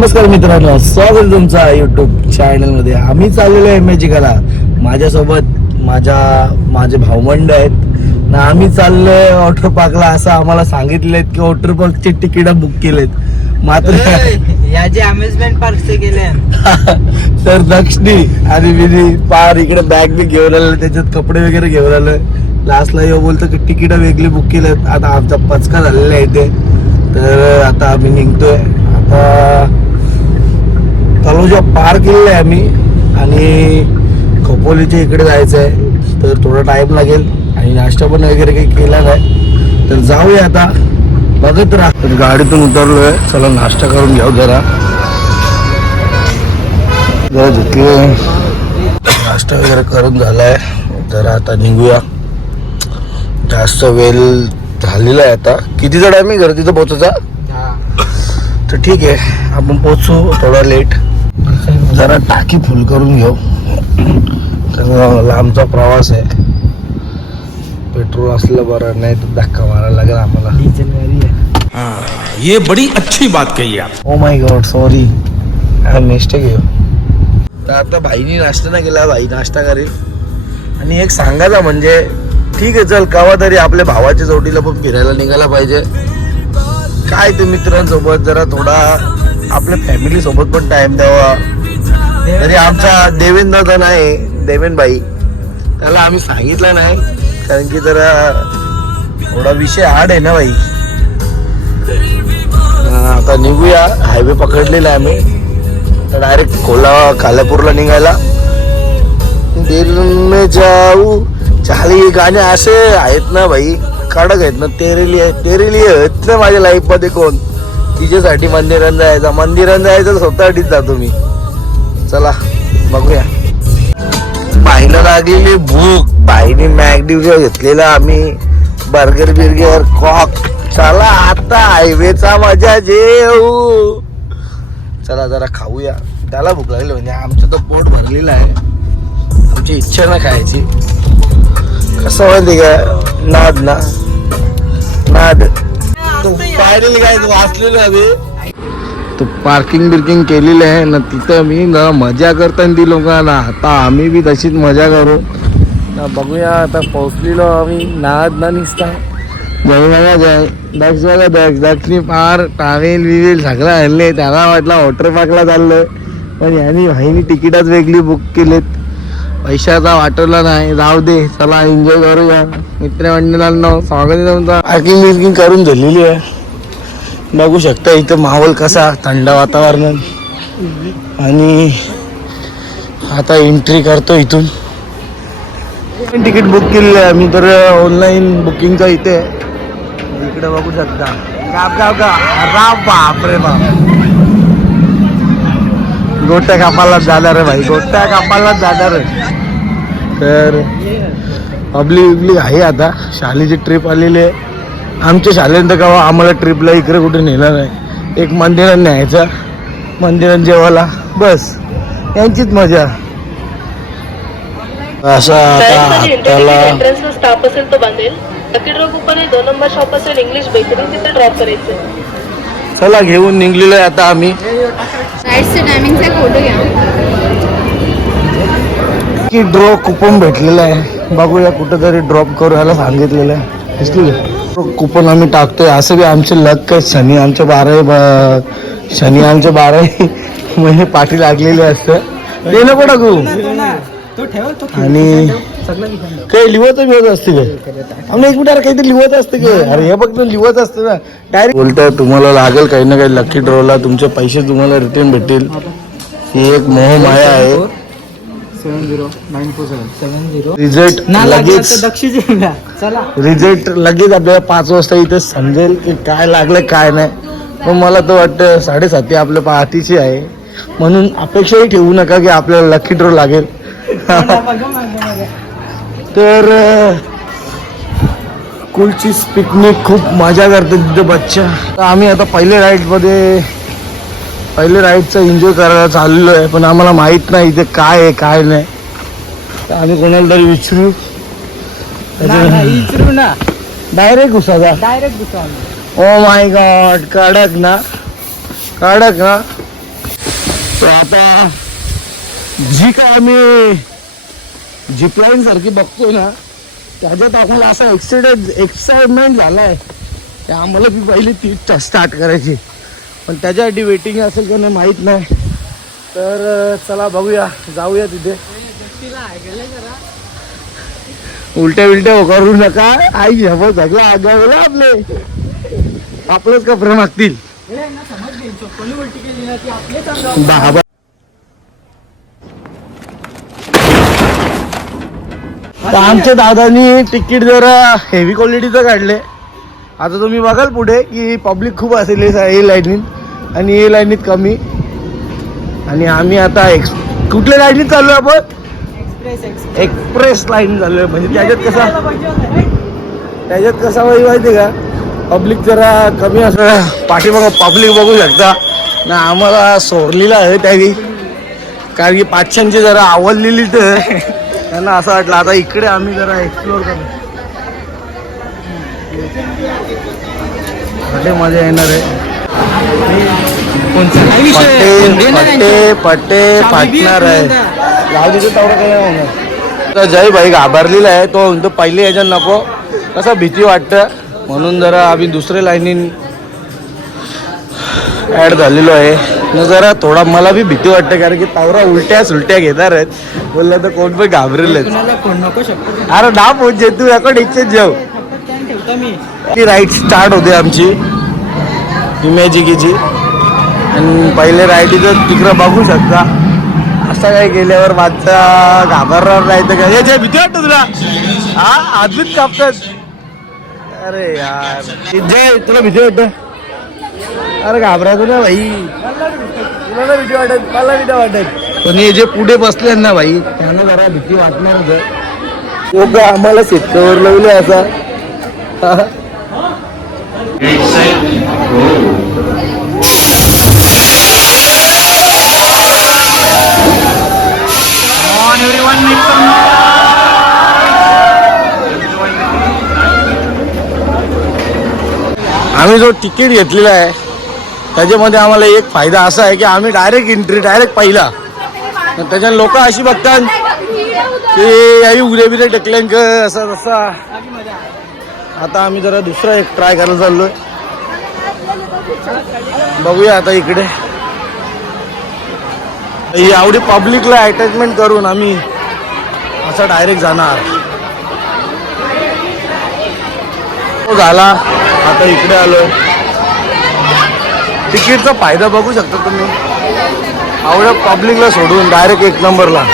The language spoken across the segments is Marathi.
नमस्कार मित्रांनो, स्वागत आहे तुमचा युट्यूब चॅनल मध्ये. आम्ही चाललेलो आहे मॅजिकला. माझ्यासोबत माझे भावमंड आहेत ना. आम्ही चाललोय वॉटर पार्कला असं आम्हाला सांगितलेत की वॉटर पार्कची तिकीट बुक केलेत. मात्र या जे अम्युजमेंट पार्कचे गेले तर दक्षिणी आणि विधी पार इकडे बॅग बी घेऊन आलं, त्याच्यात कपडे वगैरे घेऊन आलं. लास्टला येऊ बोलतो की तिकीट वेगळी बुक केलेत. आता आमचा पचका झालेला आहे इथे. तर आता आम्ही निघतोय. आता तलोजा पार केलेला आहे आम्ही आणि खोपोलीच्या इकडे जायचं आहे. तर थोडा टाइम लागेल आणि नाश्ता पण वगैरे काही केला नाही. तर जाऊया आता, बघत राहा. तर गाडीतून उतरलोय, चला नाश्ता करून घेऊ जरा झुकले. नाश्ता वगैरे करून झालाय. जरा आता निघूया. जास्त वेळ झालेला आहे. आता कितीचा टाइम आहे गर्दीचं पोहोचायचा? तर ठीक आहे, आपण पोचू थोडा लेट. जरा टाकी फुल करून घेऊ, तर लांबचा प्रवास आहे. पेट्रोल असलं बरं, नाही तर धक्का मारायला लागेल आम्हाला. डिझेल गाडी आहे. ये बड़ी अच्छी बात कही आप. Oh my God, sorry, I mistake आहे. तर आता भाईनी नाश्ता नाही केला, भाई नाश्ता करेल. आणि एक सांगायचा म्हणजे, ठीक आहे चल, केव्हा तरी आपल्या भावाच्या जोडीला पण फिरायला निघायला पाहिजे. काय ते मित्रांसोबत जरा थोडा आपल्या फॅमिली सोबत पण टाइम द्यावा. तरी आमचा देवेंद्र नाही, देवेन भाई, त्याला आम्ही सांगितलं नाही कारण की जरा थोडा विषय हार्ड आहे ना भाई. आता निघूया. हायवे पकडलेला आहे आम्ही. तर डायरेक्ट खालापूरला निघायला. दिल में जाऊ चाली गाणे असे आहेत ना भाई, कडक आहेत ना. तेरे लिए आहेत ना माझ्या लाईफ मध्ये कोण. तिच्यासाठी मंदिरात जायचं स्वतःसाठीच जातो मी. चला बघूया. बाईला लागलेली भूक, बाईने मॅगडीव घेतलेला आम्ही, बर्गर बिर्गर कॉक. चला आता हायवेचा मजा जेऊ. चला जरा खाऊया. त्याला भूक लागली म्हणजे आमचं तर पोट भरलेलं आहे. आमची इच्छा ना खायची. कसं माहिती का, नाद फायनली काय वाचलेलं आहे. तो पार्किंग बिर्किंग केलेलं आहे ना तिथं. मी जरा मजा करताना ती लोकांना. आता आम्ही बी तशीच मजा करू. बघूया. आता पोहोचलेलो आम्ही. नाद ना निसता दक्षिणी पार टावेल विवेल सगळं आणले. त्याला वाटलं वॉटर पार्कला चाललं, पण यांनी भाईनी तिकीटच वेगळी बुक केलेत. पैशाचा वाटवला नाही. जाऊ दे, चला एन्जॉय करूया. मित्रमंडळांना स्वागत आहे तुमचं. पार्किंग बिर्किंग करून झालेली आहे. बघू शकता इथं माहोल कसा, थंड वातावरण. आणि आता एंट्री करतो इथून. तिकीट बुक केलेलं आहे आम्ही तर ऑनलाईन बुकिंगचा. इथे इकडे बघू शकता. बाप रे बाप, गोट्या कापालाच जाणार आहे भाई, गोट्या कापालाच जाणार आहे. तर पब्लिक आहे. आता शाळेची ट्रिप आलेली आहे. आमच्या शाळेनंतर का आम्हाला ट्रिपला इकडे कुठे नेलं नाही. एक मंदिरात न्यायचं, मंदिरात जेवायला, बस यांचीच मजा. असं आता स्टाफ असेल तो बांधेल. लकी ड्रॉ कुपन आहे. 2 नंबर शॉप असेल इंग्लिश बेकरी, तिथे ड्रॉप करायचं. चला घेऊन निघलेलो आहे आता आम्ही. राईडचं टायमिंगचा फोटो घ्या. की ड्रॉ कुपन भेटलेलं आहे. बघूया कुठं तरी ड्रॉप करू याला सांगितलेलं आहे. कुपन आम्ही टाकतोय. असं बी आमचे लक काय, शनी आमच्या 12 महिने पाठी लागलेले असतं. ते नको टाकू. आणि काही लिवत असते काय, आम्ही एक मिनिट काहीतरी लिवत असते काय. अरे हे फक्त लिवत असतं ना. डायरेक्ट बोलताय तुम्हाला लागेल काही ना काही लकी ड्रॉला. तुमचे पैसे तुम्हाला रिटर्न भेटेल. ही एक मोहमाया आहे. 709447 रिझल्ट लगेच, चला रिझल्ट लगेच आपल्याला 5 वाजता इथे समजेल की काय लागलं काय नाही. पण मला तर वाटतं 7:30 आपल्या पाठीची आहे. म्हणून अपेक्षाही ठेवू नका की आपल्याला लकी ड्रॉ लागेल. तर कुलची पिकनिक खूप मजा करते तिथे बच्चा. तर आम्ही आता पहिल्या राईडचा एन्जॉय करायला चाललेलो आहे. पण आम्हाला माहित नाही इथे काय आहे काय नाही. तर आम्ही कोणाला तरी विचारू ना. डायरेक्ट घुसा. ओ माय गॉड, कडक ना. तर आता जी काय आम्ही जिपलाईन सारखी बघतोय ना त्याच्यात आपल्याला असा एक्साइटमेंट झालाय की आम्हाला ती पहिली ती स्टार्ट करायची, पण त्याच्यासाठी वेटिंग असेल का नाही माहीत नाही. तर चला बघूया, जाऊया तिथे. उलट्या बिलट्या करू नका, आई झपत सगळं आगावलं आपलेच कपडे मागतील. तर आमच्या दादानी तिकीट जरा हेवी क्वालिटीचं काढले. आता तुम्ही बघाल पुढे की पब्लिक खूप असेल ए लाईनीत आणि ए लाईनीत कमी. आणि आम्ही आता कुठल्या लाईनीत चाललोय आपण? एक्सप्रेस लाईन चाललोय. म्हणजे त्याच्यात कसा माहिती का, पब्लिक जरा कमी असं पाठीमागं पब्लिक बघू शकता ना. आम्हाला सोडलेलं आहे त्यावेळी, कारण की पाचशेंची जरा आवडलेली तर त्यांना असं वाटलं आता इकडे आम्ही जरा एक्सप्लोर करू. मजा येणार आहे. पट्टे फाटणार आहे. तर जय भाई घाबरलेला आहे, तो म्हणतो पहिले याच्यात नको, कसं भीती वाटतं म्हणून जरा आम्ही दुसऱ्या लाईनीन ॲड झालेलो आहे. न जरा थोडा मला बी भीती वाटते, कारण की तावरा उलट्या सुलट्या घेणार आहेत बोललं तर कोण पण घाबरेल. अरे ना पोहोच तू याकडे इच्छेत जाऊ. ती राईड स्टार्ट होते आमची इमॅजिकीची, आणि पहिले राईडीचं तिकडं बघू शकता. असं काय गेल्यावर माझा घाबरणार नाही तर काय. याच्या भीती वाटतं तुला? हा आधीच कापतात. अरे यार जय, तुला भीती वाटतं? अरे घाबरायचं ना भाई, तुला ना भीती वाटत, मला भीती वाटत. पण हे जे पुढे बसले ना भाई त्यांना जरा भीती वाटणार होतं. आम्हाला सीटकवर लावले असा. आम्ही जो तिकीट घेतलेला आहे त्याच्यामध्ये आम्हाला एक फायदा असा आहे की आम्ही डायरेक्ट पहिला. त्याच्यात लोक अशी बघतात की आई उद्या बिद्या टेकल्यांक असं तसा. आता आम्ही जरा दुसरा एक ट्राय करायला चाललोय. बघूया आता इकडे एवढी पब्लिकला अटॅचमेंट करून आम्ही असं डायरेक्ट जाणार. तो झाला, आता इकडे आलोय. तिकीटचा फायदा बघू शकता तुम्ही, एवढ्या पब्लिकला सोडून डायरेक्ट एक नंबरला.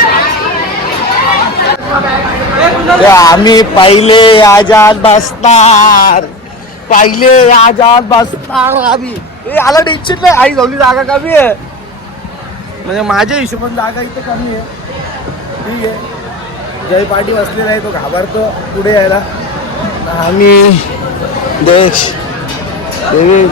आम्ही पहिले आजात बसणार, पहिले आजात बसणार आम्ही. आला टेन्शन नाही, आई जाऊली जागा कमी आहे, म्हणजे माझ्या हिशोबाने जागा इथं कमी आहे. ठीक आहे, जय पाटी बसलेला आहे, तो घाबरतो पुढे यायला. आम्ही देवी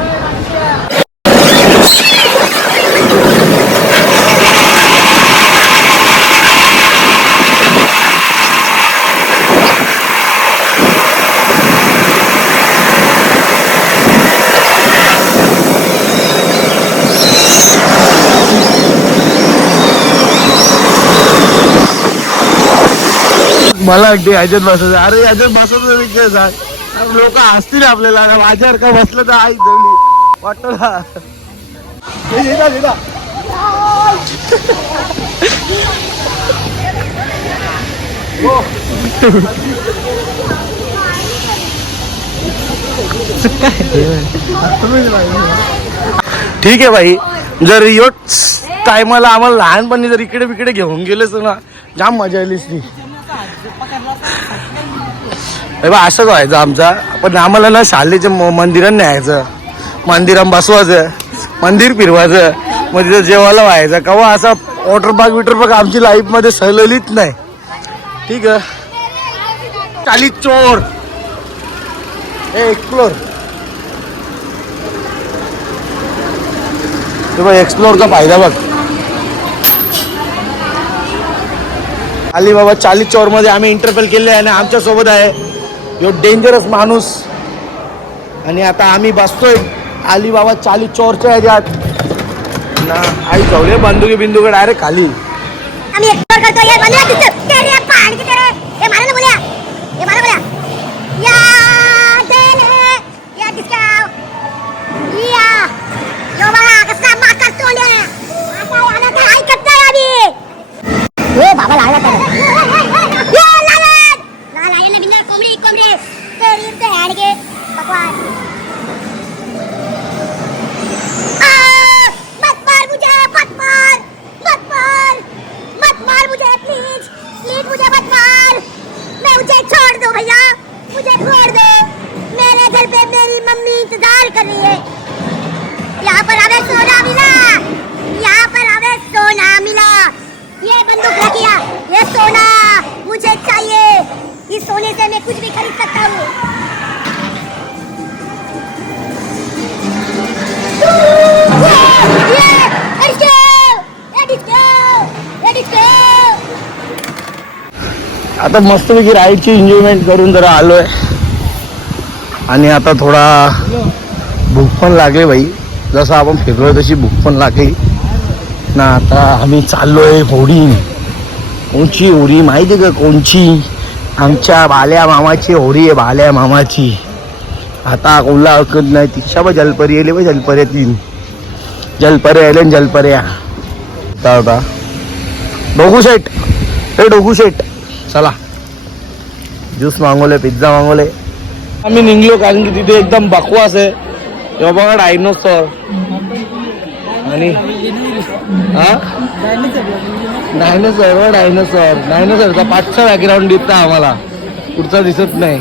मला अगदी याच्यात बसायचं. अरे याच्यात बसवतो विषय सांग, लोक हसतील आपल्याला. माझ्यावर का बसलं तर आई जवली वाटत ना. ठीक आहे भाई, जर यो टायमाला आम्हाला लहानपणी जर इकडे बिकडे घेऊन गेलेच ना जाम मजा आलीच ती. असंच व्हायचं आमचा. पण आम्हाला ना शालेच्या मंदिरात न्यायचं, मंदिरात बसवायचं, मंदिर फिरवायचं, मग तिथं जेवायला व्हायचं. केव्हा असा वॉटर पार्क आमची लाईफ मध्ये सहलेलीच नाही. ठीक आहे, चाली चोर एक्सप्लोर. एक्सप्लोरचा फायदा बघ. अलीबाबा 40 चोर मध्ये आम्ही इंटरव्ह्यू केले आहे आणि आमच्या सोबत आहे यो डेंजरस माणूस. आणि आता आम्ही बसतोय अलीबाबा 40 चोरच्या ह्याच्यात. ना आई चौले बंदुकी बिंदुके डायरेक्ट खाली. आम्ही एक्सप्लोर करतो. ये बंदूक दिसतो. तेरे पहाड़ की तेरे ये मारा ना बोलिया. ये मारा बोलिया. या देन है. या डिस्काउ. या यो बघा कसा माका तोंड आहे. आता याला काय ऐकत नाही आम्ही. ए बाबा लागला तर. या लालन. लालन ने बिंदर कोंबडी कोंबडी. तेरी ते हाडगे बकवास. मत मार मुझे मत मार. मत मार. मत मार मुझे प्लीज. प्लीज मुझे मत मार. मैं मुझे छोड़ दो भैया. मुझे छोड़ दो. मेरे घर पे मेरी मम्मी इंतजार कर रही है. यहाँ पर हमें सोना मिला. यहाँ पर हमें सोना मिला. ये बंदूक रखिया. ये सोना मुझे चाहिए. इस सोने से मैं कुछ भी खरीद सकता हूँ. आता मस्तपैकी राईडची एन्जॉयमेंट करून जरा आलोय आणि आता थोडा भूक पण लागली भाई. जसं आपण फिरलोय तशी भूक पण लागली ना. आता आम्ही चाललोय होडी. कोणची होडी माहिती का? कोणची? आमच्या बाल्या मामाची होडी आहे. बाल्या मामाची. आता कोणला हरकत नाही. तिच्या पण जलपरी येले पण जलपऱ्या 3 जलपऱ्या आले जलपऱ्या. होता डोगू शेट. हे डोगू शेट चला ज्यूस मागवले पिझ्झा मागवले. आम्ही निघलो कारण की तिथे एकदम बकवास आहे. तेव्हा बघा डायनोसॉर आणि डायनोसॉर डायनोसॉरचा पाठचा बॅकग्राऊंड दिसता आम्हाला. पुढचा दिसत नाही.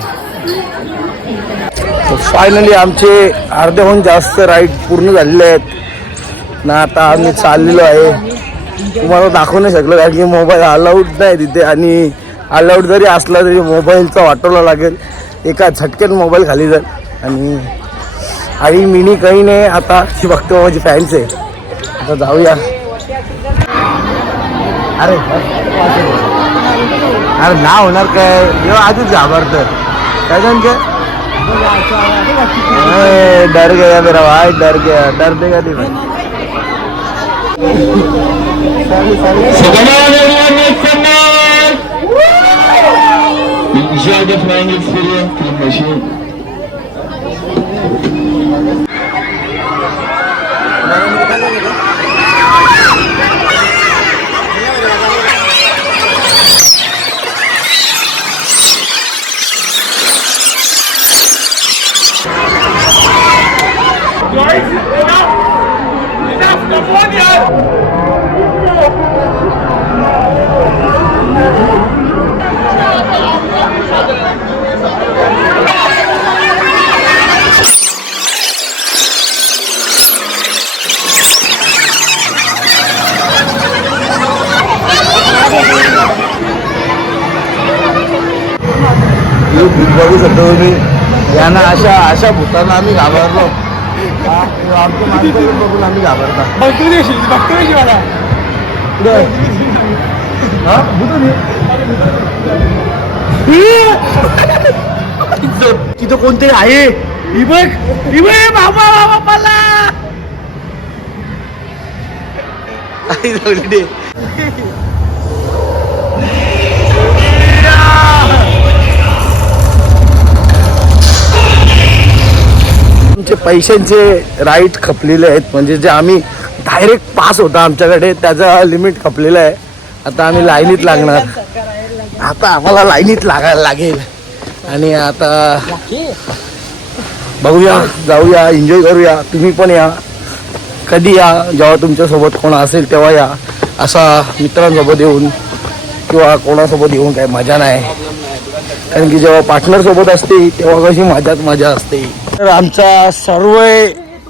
फायनली आमचे अर्ध्याहून जास्त राईड पूर्ण झालेले आहेत ना. आता आम्ही चाललेलो आहे. तुम्हाला दाखवू नाही शकलो कारण की मोबाईल अलाउड नाही तिथे. आणि अलाउड जरी असला तरी मोबाईलचा वाटवला लागेल. एका झटक्यात मोबाईल खाली जाईल. आणि मिनी काही नाही. आता ती बघतो माझी फॅन्स आहे. आता जाऊया. अरे अरे ना होणार काय? जेव्हा आधीच घाबरतं काय काय. डर गया मेरा भाई. डर गया. डर देगा नहीं भाई. बघू शकतो तुम्ही. यांना अशा भूतांना आम्ही घाबरलो. आमच्या माणसाकडे बघून आम्ही घाबरता. बघतो मला तिथं कोणतरी आहे. बाबा बाबा मला आमचे पैशांचे राईट खपलेले आहेत. म्हणजे जे आम्ही डायरेक्ट पास होता आमच्याकडे त्याचा लिमिट खपलेलं आहे. आता आम्ही लाईनीत लागणार. आता आम्हाला लाईनीत लागायला लागेल. आणि आता बघूया जाऊया एन्जॉय करूया. तुम्ही पण या. कधी या जेव्हा तुमच्यासोबत कोण असेल तेव्हा या. असा मित्रांसोबत येऊन किंवा कोणासोबत येऊन काही मजा नाही. कारण की जेव्हा पार्टनरसोबत असते तेव्हा कशी मजा असते. तर आमचा सर्व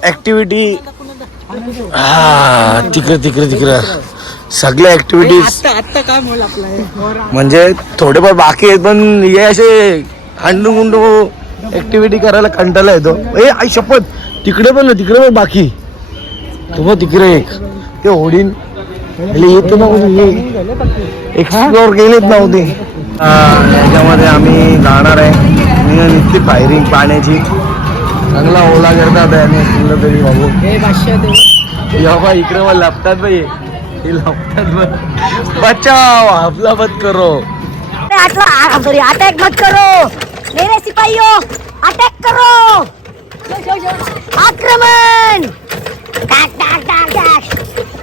ॲक्टिव्हिटी तिकडे सगळ्या ॲक्टिव्हिटीज म्हणजे थोडेफार बाकी आहेत. पण हे असे हांडू गुंडू ॲक्टिव्हिटी करायला कंटाळा येतो. आई शपथ तिकडे पण बाकी. तुम्ही तिकडे एक ते होडीन येतो नव्हते. एक्सप्लोर केलेच नव्हते. याच्यामध्ये आम्ही जाणार आहे. नुसती फायरिंग पाण्याची चांगला ओला करतात. आणि असलं तरी बाबू या बा इकडे मग लपतात बाई हे लपतात बघ बचाव आपला मत करो अटैक मत करो मेरे सिपाहियों अटैक करो आक्रमण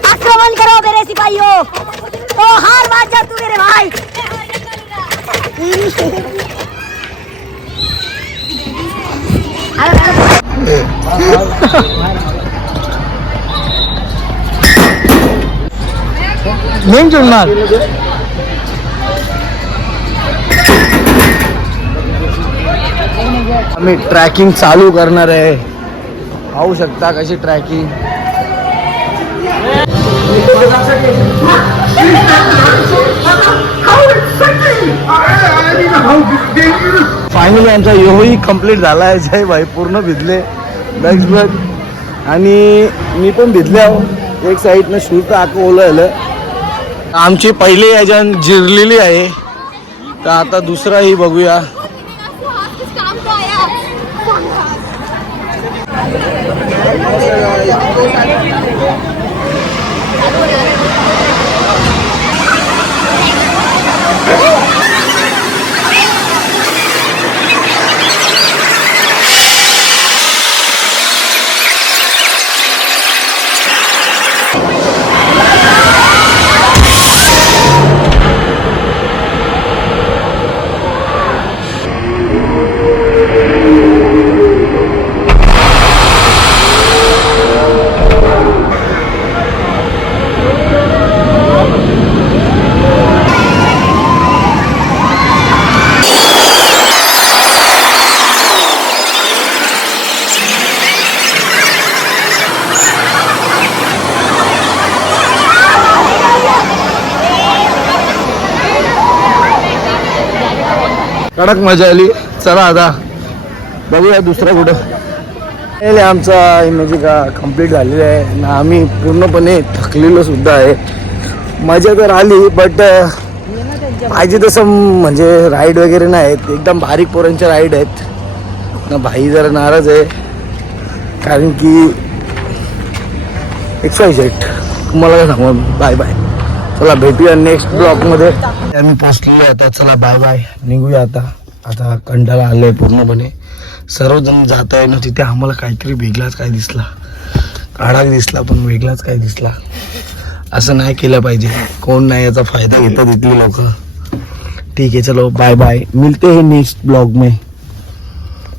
आक्रमण करो मेरे सिपाहियों तो हार मान जा तू मेरे भाई नेम जुळणार आम्ही ट्रॅकिंग चालू करणार आहे पाहू शकता कशी ट्रॅकिंग फायनली आमचा योही कम्प्लीट झाला आहे जय भाई पूर्ण भिजले बॅग्स बघ आणि मी पण भिजले आहो एक साईडनं शूज तर आक ओलं झालं आमची पहिली याजन जिरलेली आहे तर आता दुसराही बघूया कडक मजा आली चला आता बघूया दुसरा कुठं आमचा म्हणजे का कम्प्लीट झालेला आहे ना आम्ही पूर्णपणे थकलेलो सुद्धा आहे मजा तर आली बट पाहिजे तसं म्हणजे राईड वगैरे नाही आहेत एकदम बारीक पोरांच्या राईड आहेत ना भाई जरा नाराज आहे कारण की एक्साइटेड तुम्हाला काय सांगू बाय बाय चला भेटूया नेक्स्ट ब्लॉगमध्ये आम्ही पोचलेलो आता चला बाय बाय निघूया आता कंटाळा आले पूर्णपणे सर्वजण जात आहे ना तिथे आम्हाला काहीतरी वेगळाच काय दिसला काढा दिसला पण वेगळाच काय दिसला असं नाही केलं पाहिजे कोण नाही याचा फायदा घेतात इथली लोक ठीक आहे चलो बाय बाय मिलते हैं नेक्स्ट ब्लॉग में